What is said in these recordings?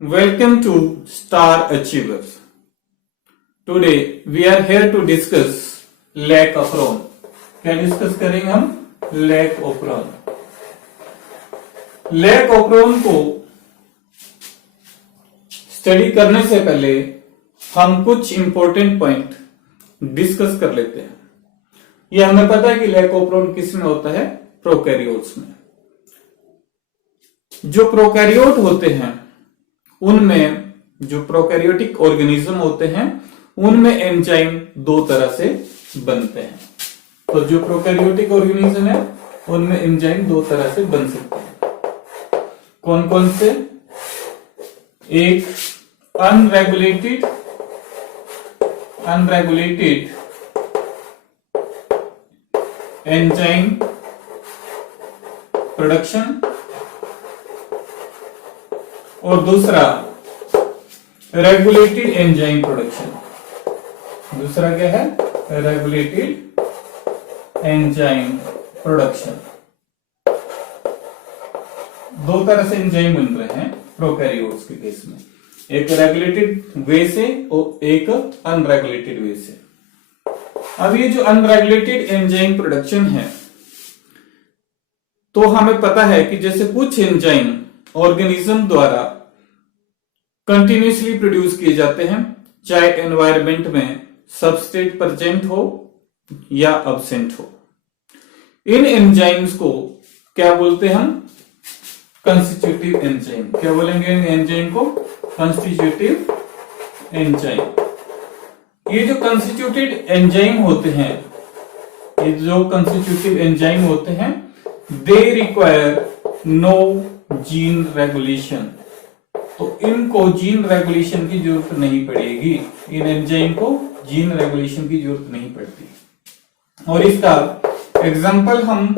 Welcome to Star Achievers. Today we are here to discuss lac of Ron. क्या discuss करेंगे हम? Lac operon. Lac operon को study करने से पहले हम कुछ इंपॉर्टेंट पॉइंट डिस्कस कर लेते हैं. ये हमें पता है कि लैक ऑफ रॉन किस में होता है? प्रोकैरियोट्स में. जो प्रोकैरियोट होते हैं उनमें, जो प्रोकैरियोटिक ऑर्गेनिज्म होते हैं उनमें एंजाइम दो तरह से बनते हैं. तो जो प्रोकैरियोटिक ऑर्गेनिज्म है उनमें एंजाइम दो तरह से बन सकते हैं. कौन कौन से? एक अनरेगुलेटेड एंजाइम प्रोडक्शन और दूसरा रेगुलेटेड एंजाइम प्रोडक्शन. दूसरा क्या है? Regulated enzyme production. दो तरह से एंजाइम बन रहे हैं प्रोकैरियोट्स के केस में, एक रेगुलेटेड वे से और एक अनरेगुलेटेड वे से. अब ये जो अनरेगुलेटेड एंजाइम प्रोडक्शन है, तो हमें पता है कि जैसे कुछ एंजाइम ऑर्गेनिज्म द्वारा कंटिन्यूसली प्रोड्यूस किए जाते हैं, चाहे एनवायरमेंट में सबस्ट्रेट प्रेजेंट हो या अब्सेंट हो. इन एंजाइम्स को क्या बोलते हैं हम? Constitutive enzyme. क्या बोलेंगे इन एंजाइम को? Constitutive enzyme. ये जो कंस्टिट्यूटेड एंजाइम होते हैं, ये जो कंस्टिट्यूटिव एंजाइम होते हैं, they require no gene regulation. तो इनको जीन रेगुलेशन की जरूरत नहीं पड़ेगी. इन एंजाइम को जीन रेगुलेशन की जरूरत नहीं पड़ती. और इसका एग्जांपल हम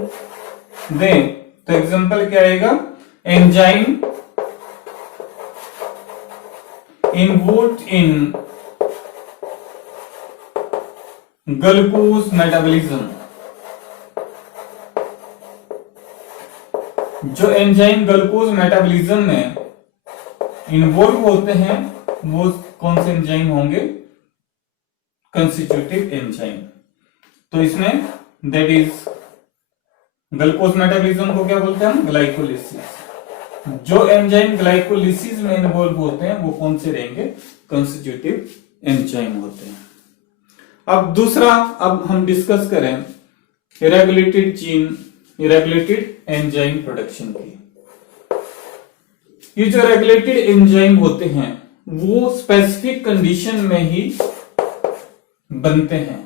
दें तो एग्जांपल क्या आएगा? Enzyme involved in glucose metabolism. जो एंजाइम ग्लूकोज मेटाबॉलिज्म में इन्वॉल्व होते हैं वो कौन से एंजाइम होंगे? Constitutive enzyme. तो इसमें दैट इज ग्लूकोज मेटाबॉलिज्म को क्या बोलते हैं हम? ग्लाइकोलिसिस. जो एंजाइम ग्लाइकोलिसिस में इन्वॉल्व होते हैं वो कौन से रहेंगे? कंस्टिट्यूटिव एंजाइम होते हैं. अब दूसरा, अब हम डिस्कस करें रेगुलेटेड एंजाइम प्रोडक्शन की. ये जो रेगुलेटेड एंजाइम होते हैं वो स्पेसिफिक कंडीशन में ही बनते हैं.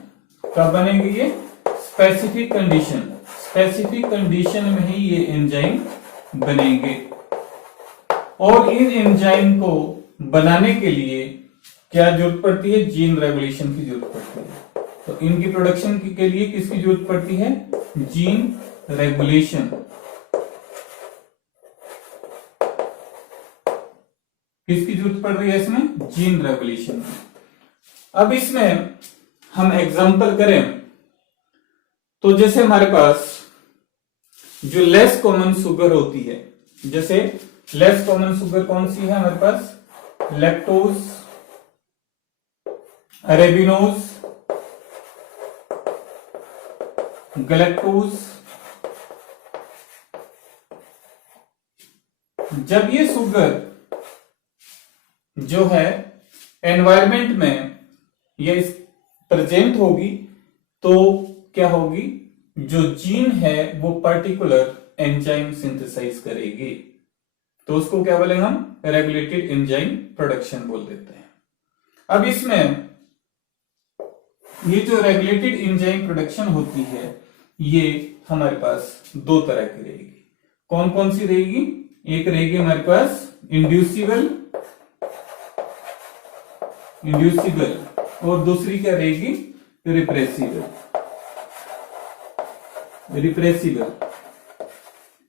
कब बनेंगे ये? स्पेसिफिक कंडीशन में ही ये एंजाइम बनेंगे. और इन एंजाइम को बनाने के लिए क्या जरूरत पड़ती है? जीन रेगुलेशन की जरूरत पड़ती है. तो इनकी प्रोडक्शन के लिए किसकी जरूरत पड़ती है? Gene regulation. किसकी जरूरत पड़ रही है इसमें? जीन रेगुलेशन की. अब इसमें हम एग्जांपल करें तो जैसे हमारे पास जो लेस कॉमन शुगर होती है, जैसे लेस कॉमन शुगर कौन सी है हमारे पास? Lactose, arabinose, गलैक्टोज. जब ये शुगर जो है एनवायरमेंट में ये प्रेजेंट होगी तो क्या होगी? जो जीन है वो पर्टिकुलर एंजाइम सिंथेसाइज करेगी. तो उसको क्या बोलेंगे हम? रेगुलेटेड एंजाइम प्रोडक्शन बोल देते हैं. अब इसमें ये जो रेगुलेटेड एंजाइम प्रोडक्शन होती है ये हमारे पास दो तरह की रहेगी. कौन कौन सी रहेगी? एक रहेगी हमारे पास इंड्यूसिबल और दूसरी क्या रहेगी? रिप्रेसिबल.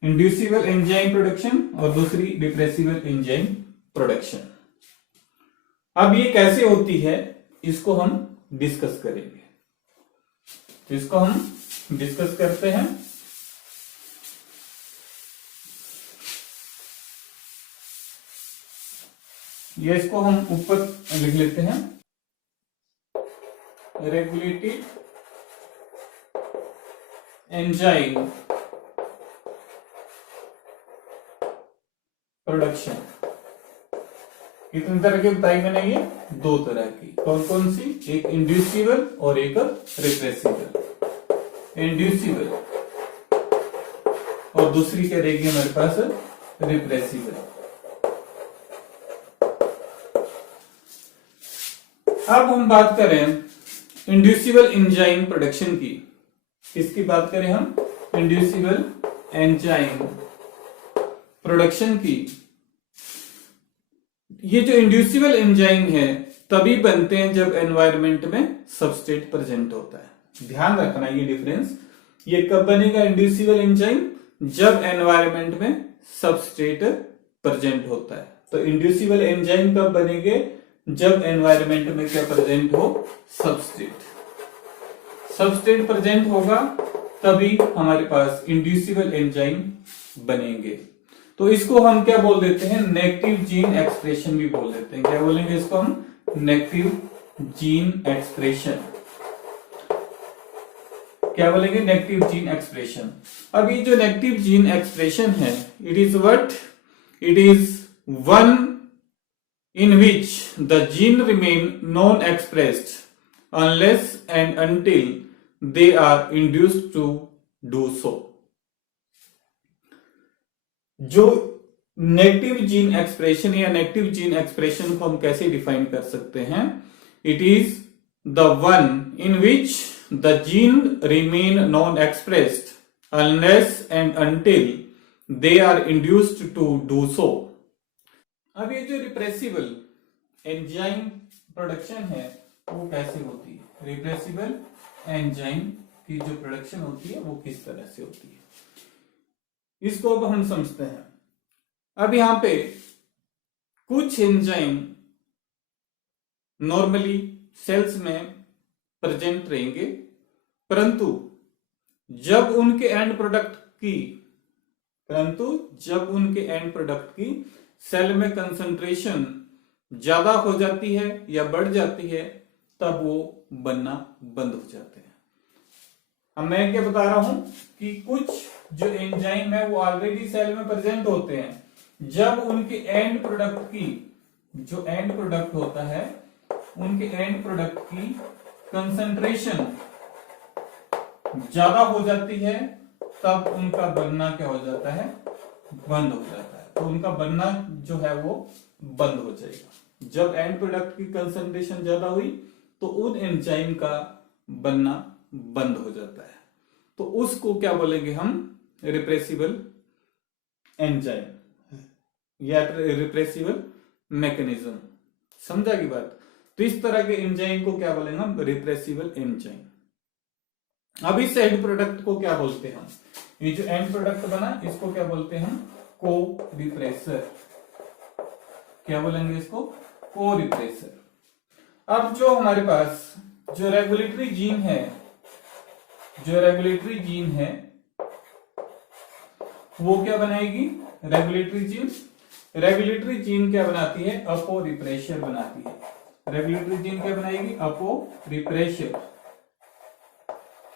इंड्यूसिबल एंजाइम प्रोडक्शन और दूसरी रिप्रेसिबल एंजाइम प्रोडक्शन. अब ये कैसे होती है इसको हम डिस्कस करेंगे. तो इसको हम डिस्कस करते हैं. ये इसको हम ऊपर लिख लेते हैं, रेगुलेटेड एंजाइम प्रोडक्शन। कितनी तरह की बताई मैंने? ये 2 तरह की। कौन कौन सी? एक इंड्यूसिबल और एक रिप्रेसिबल। इंड्यूसिबल और दूसरी क्या रहेगी हमारे पास? रिप्रेसिबल। अब हम बात करें इंड्यूसिबल एंजाइम प्रोडक्शन की। किसकी बात करें हम? इंड्यूसिबल एंजाइम प्रोडक्शन की। ये जो इंड्यूसिबल एंजाइम है तभी बनते हैं जब एनवायरनमेंट में सबस्ट्रेट प्रेजेंट होता है। ध्यान रखना ये डिफरेंस। ये कब बनेगा इंड्यूसिबल एंजाइम? जब एनवायरनमेंट में सबस्ट्रेट प्रेजेंट होता है। तो इंड्यूसिबल एंजाइम कब बनेंगे? जब एनवायरनमेंट में क्या प्रेजेंट हो? सबस्ट्रेट। सबस्ट्रेट प्रेजेंट होगा तभी हमारे पास इंड्यूसिबल एंजाइम बनेंगे। तो इसको हम क्या बोल देते हैं? नेगेटिव जीन एक्सप्रेशन भी बोल देते हैं। क्या बोलेंगे इसको हम? Negative gene expression. क्या बोलेंगे? Negative gene expression. अब ये जो नेगेटिव जीन एक्सप्रेशन है, it is what? It is one in which the gene remain non-expressed unless and until they are induced to do so। जो नेगेटिव जीन एक्सप्रेशन या negative gene expression को हम कैसे define कर सकते हैं? It is the one in which the gene remain non expressed unless and until they are induced to do so. अब ये जो रिप्रेसिबल एंजाइम प्रोडक्शन है वो कैसे होती है? रिप्रेसिबल एंजाइम की जो प्रोडक्शन होती है वो किस तरह से होती है, इसको अब हम समझते हैं। अब यहां पे कुछ एंजाइम नॉर्मली सेल्स में प्रेजेंट रहेंगे, परंतु जब उनके एंड प्रोडक्ट की सेल में कंसंट्रेशन ज्यादा हो जाती है या बढ़ जाती है, तब वो बनना बंद हो जाते हैं। अब मैं क्या बता रहा हूं कि कुछ जो एंजाइम है वो ऑलरेडी सेल में प्रेजेंट होते हैं। जब उनके एंड प्रोडक्ट की जो एंड प्रोडक्ट होता है, उनके एंड प्रोडक्ट की कंसंट्रेशन ज्यादा हो जाती है, तब उनका बनना क्या हो जाता है? बंद हो जाता है। तो उनका बनना जो है वो बंद हो जाएगा। जब एंड प्रोडक्ट की कंसंट्रेशन ज्यादा हुई तो उन एंजाइम का बनना बंद हो जाता है। तो उसको क्या बोलेंगे हम? रिप्रेसिबल एंजाइम या रिप्रेसिबल मैकेनिज्म। समझा की बात? तो इस तरह के एंजाइम को क्या बोलेंगे हम? Repressible enzyme. अब इस एंड प्रोडक्ट को क्या बोलते हैं हम? ये जो एंड प्रोडक्ट बना इसको क्या बोलते हैं हम? को रिप्रेसर। क्या बोलेंगे इसको? को रिप्रेसर। अब जो हमारे पास जो रेगुलेटरी जीन है वो क्या बनाएगी? रेगुलेटरी जीन क्या बनाती है? अपो रिप्रेशर बनाती है। रेगुलेटरी जीन क्या बनाएगी? अपो रिप्रेशर।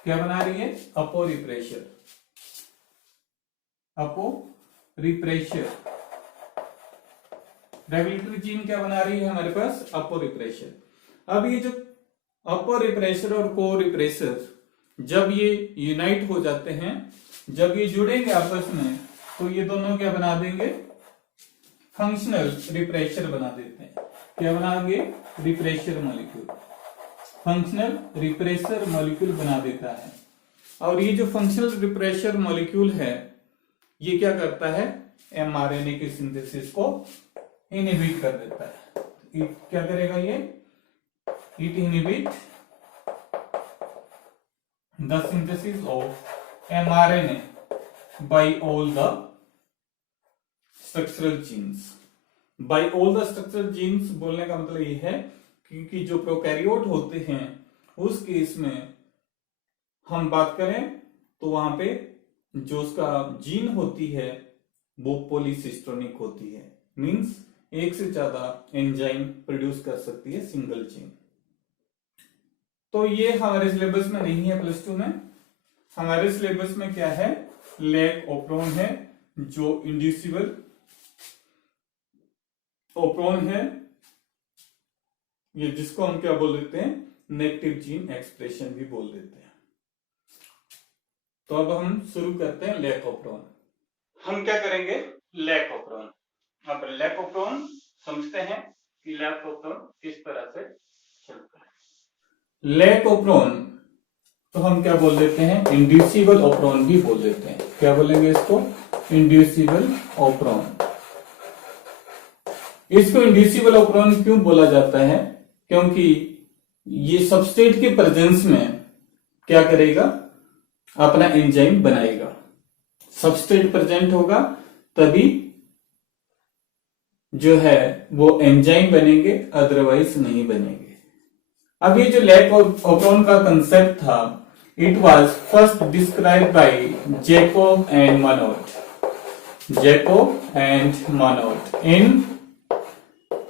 क्या बना रही है? अपो रिप्रेशर। रेगुलेटरी जीन क्या बना रही है हमारे पास? अपो रिप्रेशर। अब ये जो अपो रिप्रेशर और को रिप्रेशर जब ये यूनाइट हो जाते हैं, जब ये जुड़ेंगे आपस में, तो ये दोनों क्या बना देंगे? फंक्शनल रिप्रेशर बना देते हैं। क्या बनाएंगे? Refresher molecule. Functional refresher molecule बना देता है। और ये जो फंक्शनल रिप्रेशर मॉलिक्यूल है ये क्या करता है? एमआरएनए की सिंथेसिस को इनहिबिट कर देता है। क्या करेगा ये? It inhibit the synthesis of mRNA by all the structural genes. By all the structural genes बोलने का मतलब ये है क्योंकि जो प्रोकैरियोट होते हैं उस केस में हम बात करें तो वहां पे जो उसका जीन होती है वो पॉलीसिस्टोनिक होती है। मींस एक से ज्यादा एंजाइम प्रोड्यूस कर सकती है सिंगल चेन। तो ये हमारे सिलेबस में नहीं है प्लस 2 में। हमारे सिलेबस में क्या है, लैक ओप्रोन है, जो इंड्यूसिबल ओप्रोन है, ये जिसको हम क्या बोल देते हैं, नेगेटिव जीन एक्सप्रेशन भी बोल देते हैं। तो अब हम शुरू करते हैं लैक ओप्रोन। हम क्या करेंगे, लैक ओप्रोन। अब लैक ओप्रोन समझते हैं कि लैक ओप्रोन किस तरह से चलता है। लैक ओप्रोन तो हम क्या बोल देते हैं, इंड्यूसिबल ओप्रोन भी बोल देते हैं। क्या बोलेंगे इसको, इंड्यूसिबल ओप्रोन। इसको इंड्यूसिबल ओप्रोन क्यों बोला जाता है, क्योंकि ये सबस्ट्रेट के प्रेजेंस में क्या करेगा, अपना एंजाइम बनाएगा। सबस्ट्रेट प्रेजेंट होगा तभी जो है वो एंजाइम बनेंगे, अदरवाइज नहीं बनेंगे। अब ये जो लैक ओप्रोन का कंसेप्ट था, it was first described by Jacob and Monod. Jacob and Monod in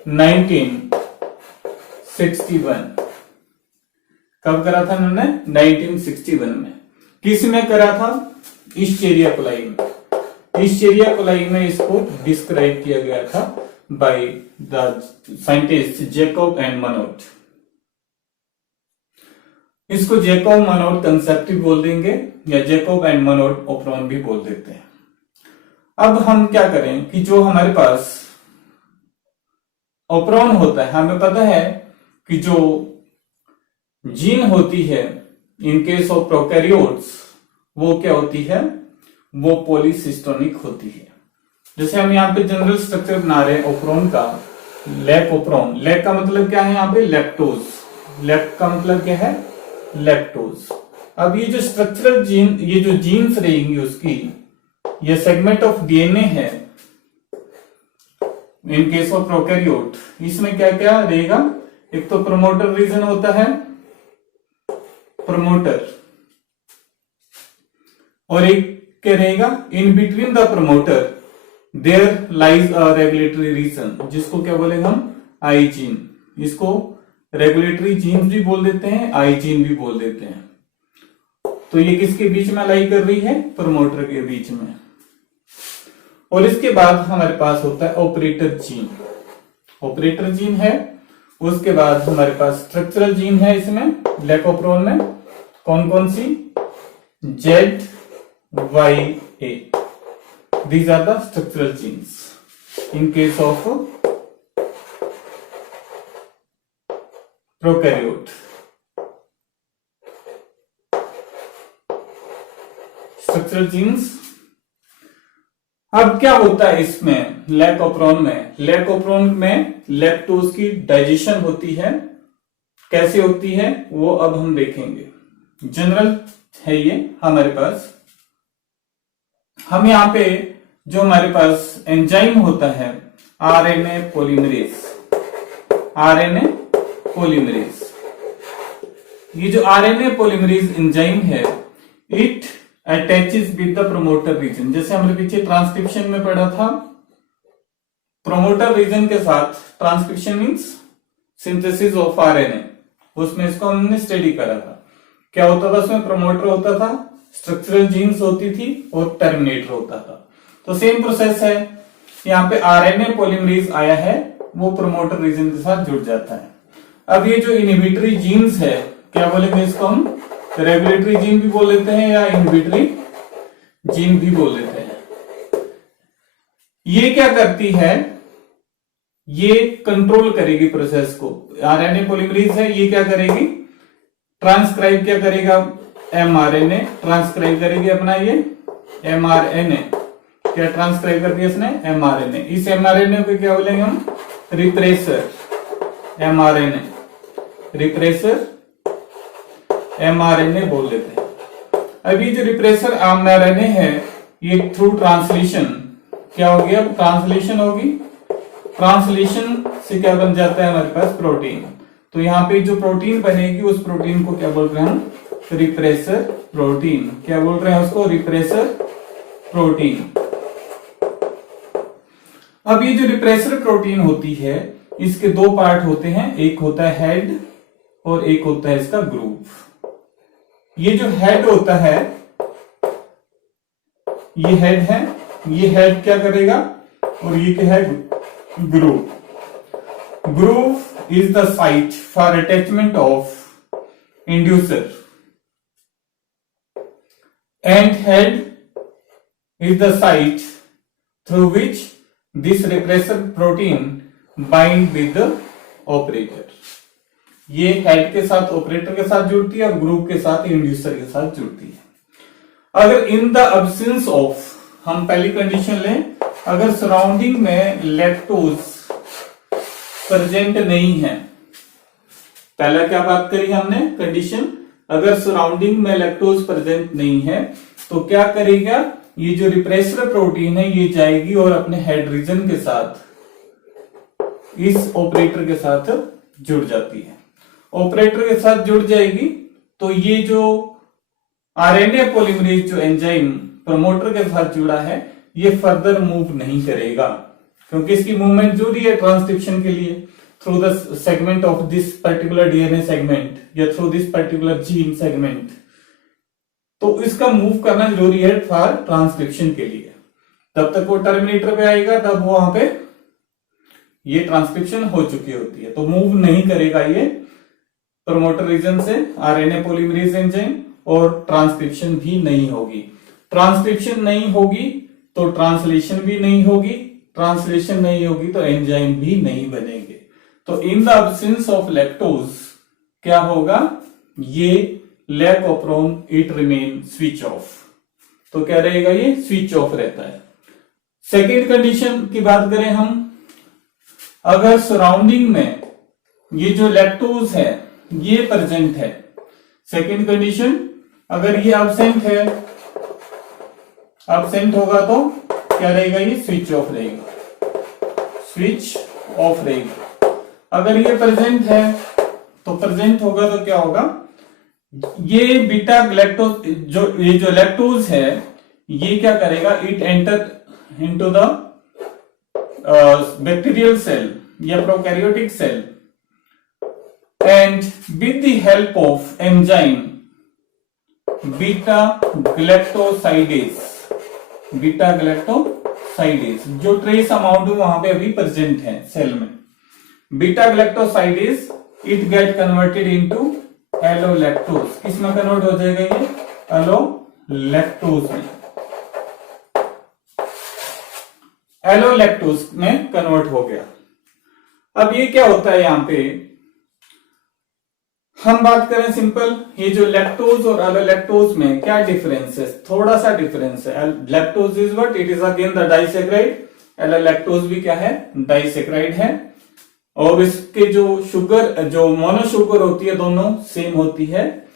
1961। कब करा था उन्होंने, 1961 में। किस में करा था, इस्चेरिया कोलाई में। इस्चेरिया कोलाई में इसको डिस्क्राइब किया गया था by the scientist Jacob and Monod. इसको जैकोब मनोट कंसेप्ट भी बोल देंगे या जैकोब एंड मनोट ओप्रोन भी बोल देते हैं। अब हम क्या करें कि जो हमारे पास ओप्रोन होता है, हमें पता है कि जो जीन होती है इन केस ऑफ प्रोकैरियोट्स, वो क्या होती है, वो पॉलीसिस्टोनिक होती है। जैसे हम यहाँ पे जनरल स्ट्रक्चर बना रहे हैं ओप्रोन का, लैक ओप्रोन। लैक का मतलब क्या है, यहाँ पे लैक्टोज। लैक का मतलब क्या है, लैक्टोज। अब ये जो स्ट्रक्चरल जीन, ये जो जीन्स रहेंगी उसकी, ये सेगमेंट ऑफ डीएनए है इन केस ऑफ प्रोकैरियोट। इसमें क्या क्या रहेगा, एक तो प्रमोटर रीजन होता है, प्रमोटर, और एक क्या रहेगा, in between the promoter there lies a regulatory region, जिसको क्या बोलेंगे हम, आई जीन। इसको रेगुलेटरी जीन भी बोल देते हैं, आई जीन भी बोल देते हैं। तो ये किसके बीच में लाई कर रही है, प्रमोटर के बीच में। और इसके बाद हमारे पास होता है ऑपरेटर जीन। ऑपरेटर जीन है, उसके बाद हमारे पास स्ट्रक्चरल जीन है इसमें लैक ओप्रोन में। कौन कौन सी, Z Y A, these are the structural genes in case of prokaryote. Structural genes. अब क्या होता है इसमें लैक ओप्रोन में, लैक ओप्रोन में लैक्टोज की डाइजेशन होती है। कैसे होती है वो अब हम देखेंगे। जनरल है ये हमारे पास। हम यहाँ पे जो हमारे पास एंजाइम होता है, आरएनए पॉलीमरेज। आरएनए पॉलीमरेज, ये जो आरएनए पॉलीमरेज एंजाइम है, it attaches with the promoter region. जैसे हमने पीछे ट्रांसक्रिप्शन में पढ़ा था, प्रमोटर रीजन के साथ transcription means synthesis of RNA, उसमें इसको हमने स्टडी करा था। क्या होता था उसमें, प्रमोटर होता था, स्ट्रक्चरल जीन्स होती थी और टर्मिनेटर होता था। तो सेम प्रोसेस है, यहाँ पे आरएनए पॉलीमरेज आया है, वो प्रमोटर रीजन के साथ जुड़ जाता है। अब ये जो इनहिबिटरी जीन्स है, क्या बोलेंगे इसको हम, रेगुलेटरी जीन भी बोल देते हैं या इनहिबिटरी जीन भी बोल देते हैं। ये क्या करती है, ये कंट्रोल करेगी प्रोसेस को। आरएनए पॉलीमरेज है, ये क्या करेगी, ट्रांसक्राइब क्या करेगा, एमआरएनए ट्रांसक्राइब करेगी अपना ये एमआरएनए। क्या ट्रांसक्राइब कर दिया इसने, एमआरएनए। इस एमआरएनए को क्या बोलेंगे हम, रिप्रेसर एमआरएनए, रिप्रेसर एमआरएनए बोल देते हैं। अभी जो रिप्रेसर एमआरएनए है, ये थ्रू ट्रांसलेशन क्या हो गया, ट्रांसलेशन होगी। ट्रांसलेशन से क्या बन जाता है हमारे पास, प्रोटीन। तो यहाँ पे जो प्रोटीन बनेगी, उस प्रोटीन को क्या बोल रहे हैं हम, रिप्रेसर प्रोटीन। क्या बोल रहे हैं उसको, रिप्रेसर प्रोटीन। अब ये जो रिप्रेसर प्रोटीन होती है इसके दो पार्ट होते हैं, एक होता है हेड और एक होता है इसका ग्रूव। ये जो हेड होता है, ये हेड है, ये हेड क्या करेगा और ये क्या है groove. Groove is the site for attachment of inducer and head is the site through which this repressor protein bind with the operator। ये हेड के साथ ऑपरेटर के साथ जुड़ती है और ग्रुप के साथ इंड्यूसर के साथ जुड़ती है। अगर इन द अब्सेंस ऑफ, हम पहली कंडीशन लें, अगर सराउंडिंग में लैक्टोज प्रेजेंट नहीं है, पहला क्या बात करी हमने कंडीशन, अगर सराउंडिंग में लैक्टोज प्रेजेंट नहीं है तो क्या करेगा, ये जो रिप्रेसर प्रोटीन है ये जाएगी और अपने हेड रीजन के साथ इस ऑपरेटर के साथ जुड़ जाती है। ऑपरेटर के साथ जुड़ जाएगी तो ये जो आरएनए पॉलीमरेज जो एंजाइम प्रमोटर के साथ जुड़ा है ये फर्दर मूव नहीं करेगा, क्योंकि इसकी मूवमेंट जरूरी है ट्रांसक्रिप्शन के लिए through the segment of this particular DNA segment या through this particular gene segment. तो इसका मूव करना जरूरी है फॉर ट्रांसक्रिप्शन के लिए। तब तक वो टर्मिनेटर पे आएगा तब वो वहां पे ये ट्रांसक्रिप्शन हो चुकी होती है, तो मूव नहीं करेगा ये प्रमोटर रीजन से आरएनए पॉलीमरेज एंजाइम, और ट्रांसक्रिप्शन भी नहीं होगी। ट्रांसक्रिप्शन नहीं होगी तो ट्रांसलेशन भी नहीं होगी, ट्रांसलेशन नहीं होगी तो एंजाइम भी नहीं बनेंगे। तो in the absence of lactose क्या होगा, ये lac operon it remain switch off, तो क्या रहेगा, ये स्विच ऑफ रहता है। सेकेंड कंडीशन की बात करें हम, अगर सराउंडिंग में ये जो लैक्टोज है ये प्रेजेंट है, सेकेंड कंडीशन, अगर ये अब्सेंट है, अब्सेंट होगा तो क्या रहेगा, ये स्विच ऑफ रहेगा, स्विच ऑफ रहेगा। अगर ये प्रेजेंट है तो प्रेजेंट होगा तो क्या होगा, ये बीटा ग्लैक्टोज ये जो लैक्टोज है ये क्या करेगा, it enter into the bacterial cell या prokaryotic cell and with the help of enzyme beta galactosidase, beta galactosidase जो ट्रेस अमाउंट वहां पे अभी प्रेजेंट है सेल में, beta galactosidase it get converted into allolactose. किसमें कन्वर्ट हो जाएगा, ये एलोलैक्टोज में, एलोलैक्टोज में कन्वर्ट हो गया। अब ये क्या होता है, यहां पे हम बात करें सिंपल, ये जो लैक्टोज और एलोलैक्टोज में क्या डिफरेंस है, थोड़ा सा डिफरेंस है। Lactose is what, it is again the disaccharide, allolactose भी क्या है, डाइसैकराइड है, और इसके जो शुगर जो मोनो शुगर होती है दोनों सेम होती है,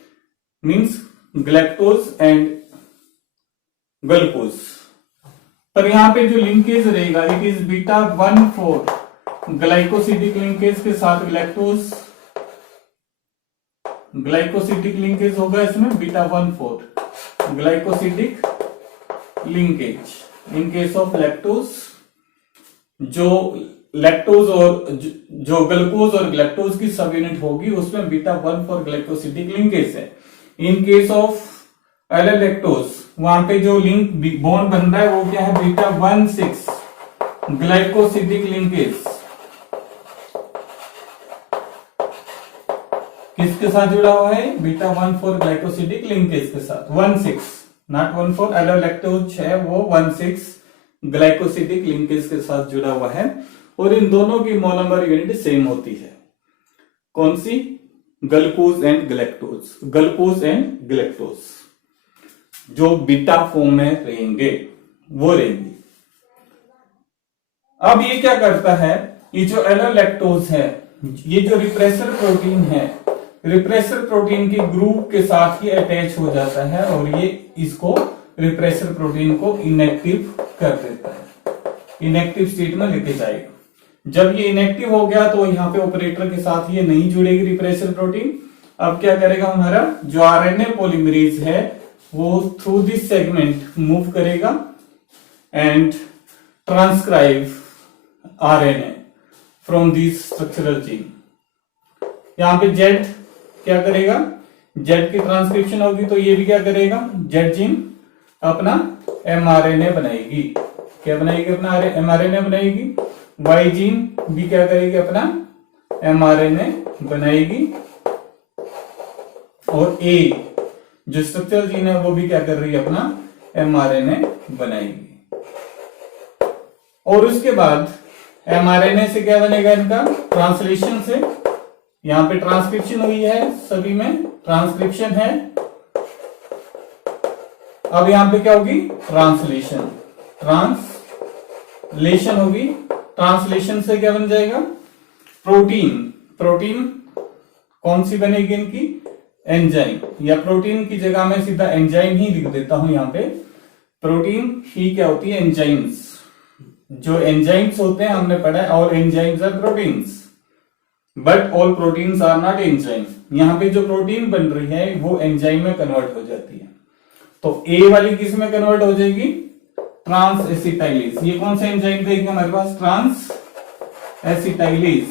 मींस ग्लैक्टोज एंड ग्लूकोज। पर यहां पे जो लिंकेज रहेगा it is beta 1,4 glycosidic linkage के साथ ग्लैक्टोज, ग्लाइकोसिडिक लिंकेज होगा इसमें beta 1,4 glycosidic linkage in case of lactose. जो लैक्टोज और जो ग्लूकोज और ग्लैक्टोज की सब यूनिट होगी उसमें बीटा 1,4 ग्लाइकोसिडिक लिंकेज है। इन केस ऑफ एलोलैक्टोज वहां पे जो लिंक बॉन्ड बन रहा है वो क्या है, बीटा 1,6 ग्लाइकोसिडिक लिंकेज। किसके साथ जुड़ा हुआ है, बीटा 1,4 ग्लाइकोसिडिक लिंकेज के साथ, 1,6 नॉट 1,4, एलोलैक्टोज है वो 1,6 ग्लाइकोसिडिक लिंकेज के साथ जुड़ा हुआ है, और इन दोनों की मोनोमर यूनिट सेम होती है। कौन सी, glucose and galactose, glucose and galactose जो बीटा फॉर्म में रहेंगे वो रहेंगे। अब ये क्या करता है, ये जो एलोलैक्टोज है ये जो रिप्रेसर प्रोटीन है, रिप्रेसर प्रोटीन के ग्रुप के साथ ही अटैच हो जाता है और ये इसको रिप्रेसर प्रोटीन को इनएक्टिव कर देता है, इनएक्टिव स्टेट में लेके जाएगा। जब ये इनएक्टिव हो गया तो यहाँ पे ऑपरेटर के साथ ये नहीं जुड़ेगी रिप्रेसर प्रोटीन। अब क्या करेगा, हमारा जो आरएनए पॉलीमरेज है वो थ्रू दिस सेगमेंट मूव करेगा and transcribe RNA from this structural gene. यहां पे Z क्या करेगा, Z की ट्रांसक्रिप्शन होगी तो ये भी क्या करेगा, Z जीन अपना mRNA बनाएगी। क्या बनाएगी, अपना mRNA बनाएगी। Y जीन भी क्या करेगी, अपना mRNA बनाएगी। और A जो स्ट्रक्चरल जीन है वो भी क्या कर रही है, अपना mRNA बनाएगी। और उसके बाद mRNA से क्या बनेगा, इनका ट्रांसलेशन से, यहां पे ट्रांसक्रिप्शन हुई है, सभी में ट्रांसक्रिप्शन है। अब यहां पे क्या होगी, ट्रांसलेशन, ट्रांसलेशन होगी। ट्रांसलेशन से क्या बन जाएगा, प्रोटीन। प्रोटीन कौन सी बनेगी इनकी, एंजाइम, या प्रोटीन की जगह में सीधा एंजाइम ही लिख देता हूं यहां पे। प्रोटीन ही क्या होती है, एंजाइम्स। जो एंजाइम्स होते हैं हमने पढ़ा है, all enzymes are proteins but all proteins are not enzyme. यहां पे जो प्रोटीन बन रही है वो एंजाइम में कन्वर्ट हो जाती है। तो ए वाली किस में कन्वर्ट हो जाएगी, ट्रांस एसिटाइलेज। ये कौन सा एंजाइम देगी हमारे पास, transacetylase.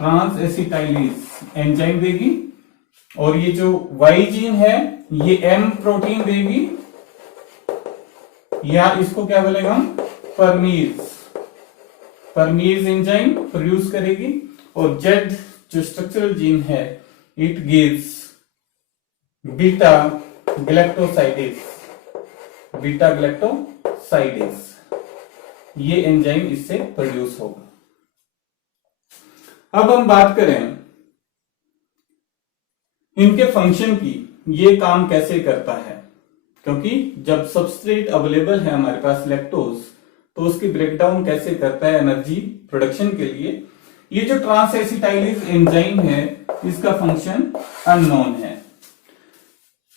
Transacetylase enzyme देगी। और ये जो वाई जीन है ये एम प्रोटीन देगी, या इसको क्या बोलेगा हम, परमीज। परमीज एंजाइम प्रोड्यूस करेगी। और जेड जो स्ट्रक्चरल जीन है it gives beta galactosidase. Beta galactosidase ये एंजाइम इससे प्रोड्यूस होगा। अब हम बात करें इनके फंक्शन की, ये काम कैसे करता है। क्योंकि जब सबस्ट्रेट अवेलेबल है हमारे पास लैक्टोज, तो उसकी ब्रेकडाउन कैसे करता है एनर्जी प्रोडक्शन के लिए। ये जो ट्रांस एसिटाइलेज एंजाइम है इसका फंक्शन अननोन है।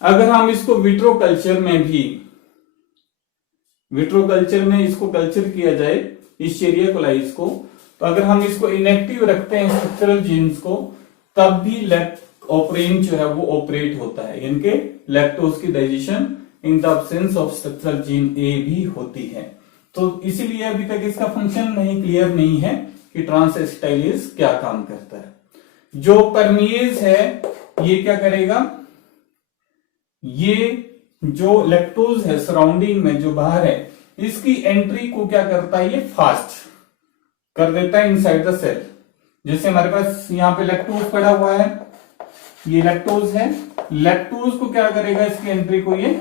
अगर हम इसको विट्रो कल्चर में भी, विट्रो कल्चर में इसको कल्चर किया जाए इश्चेरिया कोलाइज को, तो अगर हम इसको इनएक्टिव रखते हैं स्ट्रक्चरल जीन्स को, तब भी लैक्टोप्रेन जो है वो ऑपरेट होता है। इनके लैक्टोज की digestion in the absence of structural gene A भी होती है। तो इसीलिए अभी तक इसका फंक्शन नहीं क्लियर नहीं है कि ट्रांस एसिटाइलेज क्या काम करता है। जो परमीज है ये क्या करेगा, ये जो लैक्टोज है सराउंडिंग में जो बाहर है, इसकी एंट्री को क्या करता है, ये फास्ट कर देता है इनसाइड द सेल। जैसे हमारे पास यहाँ पे लैक्टोज पड़ा हुआ है, ये लैक्टोज है, लैक्टोज को क्या करेगा, इसकी एंट्री को ये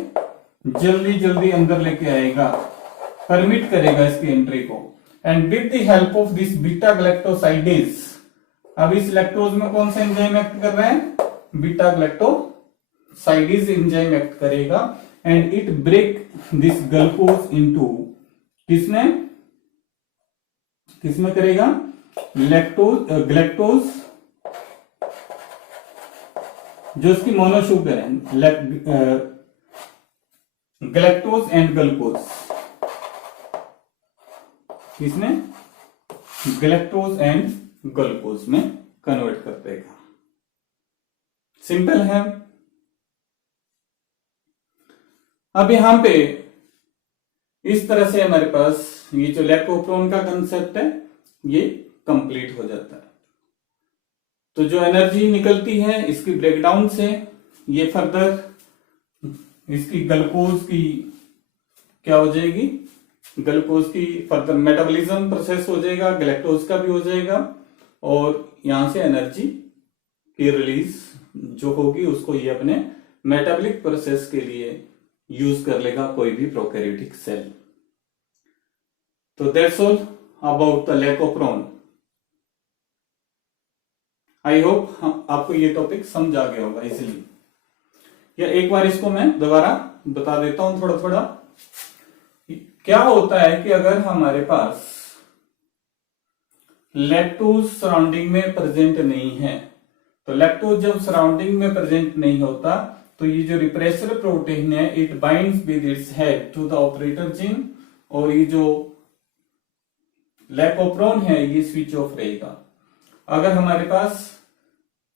जल्दी जल्दी अंदर लेके आएगा, परमिट करेगा इसकी एंट्री को। And with the help of this beta galactosidase, अब इस लैक्टोज में कौन सा एंजाइम एक्ट कर रहा है, बीटा गैलेक्टोसाइडेज एंजाइम एक्ट करेगा। And it break this glucose into, किसमें करेगा, ग्लैक्टोज जो इसकी मोनोशुगर है, ग्लैक्टोज एंड ग्लूकोज, किसमें, ग्लैक्टोज एंड ग्लूकोज में कन्वर्ट कर देगा। सिंपल है। अब यहां पे इस तरह से हमारे पास ये जो लैक्टोप्रोन का कंसेप्ट है ये कंप्लीट हो जाता है। तो जो एनर्जी निकलती है इसकी ब्रेकडाउन से, ये फर्दर इसकी ग्लूकोज की क्या हो जाएगी, ग्लूकोज की फर्दर मेटाबॉलिज्म प्रोसेस हो जाएगा, ग्लैक्टोज का भी हो जाएगा, और यहां से एनर्जी की रिलीज जो होगी उसको ये अपने मेटाबॉलिक प्रोसेस के लिए यूज कर लेगा कोई भी प्रोकैरियोटिक सेल। तो that's all about the lac operon. I hope आपको ये टॉपिक समझ आ गया होगा इजीली, या एक बार इसको मैं दोबारा बता देता हूं थोड़ा थोड़ा। क्या होता है कि अगर हमारे पास लैक्टोज सराउंडिंग में प्रेजेंट नहीं है, तो लैक्टोज जब सराउंडिंग में प्रेजेंट नहीं होता तो ये जो रिप्रेसर प्रोटीन है it binds with its head to the operator gene, और ये जो लैकोप्रोन है ये स्विच ऑफ रहेगा। अगर हमारे पास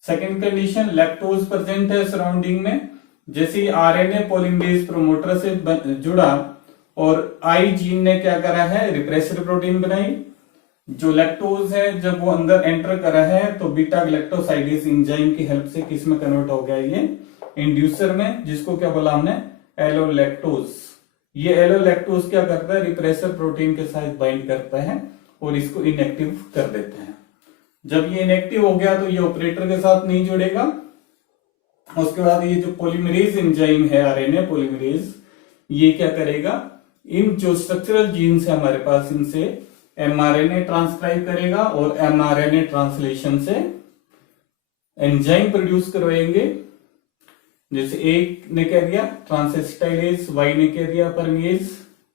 सेकेंड कंडीशन लैक्टोज प्रेजेंट है सराउंडिंग में, जैसे आरएनए पॉलिमरेज प्रोमोटर से जुड़ा और आई जीन ने क्या करा है, रिप्रेसर प्रोटीन बनाई। जो लैक्टोज है जब वो अंदर एंटर करा है तो बीटा ग्लैक्टोसाइडेज एंजाइम की हेल्प से किस में कन्वर्ट हो गया, ये इंड्यूसर में, जिसको क्या बोला हमने, एलोलैक्टोज। ये एलोलैक्टोज क्या करता है, रिप्रेसर प्रोटीन के साथ बाइंड करता है और इसको इनएक्टिव कर देता है। जब ये इनएक्टिव हो गया तो ये ऑपरेटर के साथ नहीं जुड़ेगा। उसके बाद ये जो पॉलीमरेज एंजाइम है, आरएनए पॉलीमरेज, ये क्या करेगा, इन जो स्ट्रक्चरल जीन्स है हमारे पास, इनसे एमआरएनए ट्रांसक्राइब करेगा और एमआरएनए ट्रांसलेशन से एंजाइम प्रोड्यूस करवाएंगे। जैसे एक ने कह दिया ट्रांसएसिटाइलेज, वाई ने कह दिया परमेज,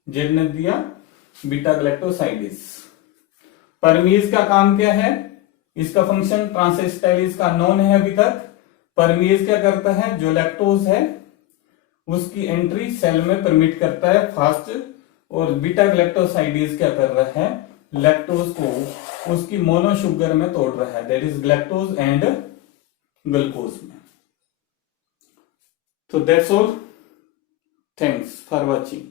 जेड ने दिया बीटा ग्लैक्टोसाइडेज। परमेज का काम क्या है, इसका फंक्शन ट्रांसएसिटाइलेज का नॉन है अभी तक। परमेज क्या करता है, जो लैक्टोज है उसकी एंट्री सेल में परमिट करता है फास्ट, और बीटा ग्लैक्टोसाइडेज क्या कर रहा है, लैक्टोज को उसकी मोनो शुगर में तोड़ रहा है, that is galactose and glucose में। So that's all. Thanks for watching.